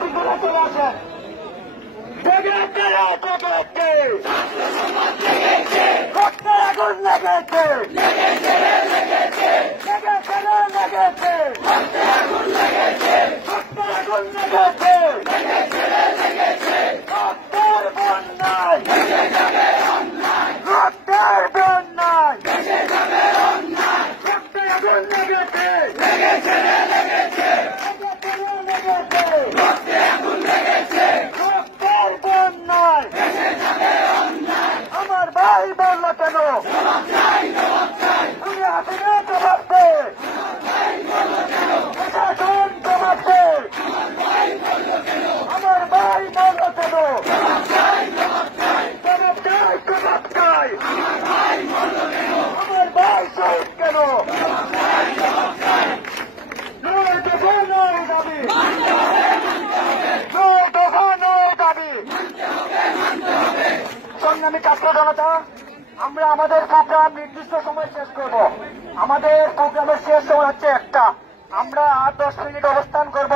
প্রার্থীগুলো চলে আসেন। রক্তের আগুন লেগেছে, রক্তের আগুন লেগেছে, রক্তের বন্যায়, রক্তের বন্যায়, রক্তের আগুন লেগেছে, রক্তের বন্যায়। আমার ভাই বলল কেন তুমি হাসিনা জবাব দে, প্রশাসন জবাব দে। আমার ভাই বলল কেন জবাব চাই, জবাব চাই। আমার ভাই শহীদ কেন? নয় দফা নয় দাবি, নয় দফা নয় দাবি। সংগ্রামী ছাত্র জনতা, আমরা আমাদের প্রোগ্রাম নির্দিষ্ট সময় শেষ করব। আমাদের প্রোগ্রামের শেষ সময় হচ্ছে 1টা। আমরা আর 10 মিনিট অবস্থান করব।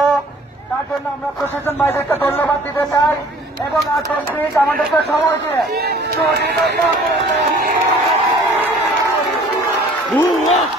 তার জন্য আমরা প্রশাসন ভাইদেরকে ধন্যবাদ দিতে চাই এবং আর 10 মিনিট আমাদেরকে সময় দিয়ে Ooh,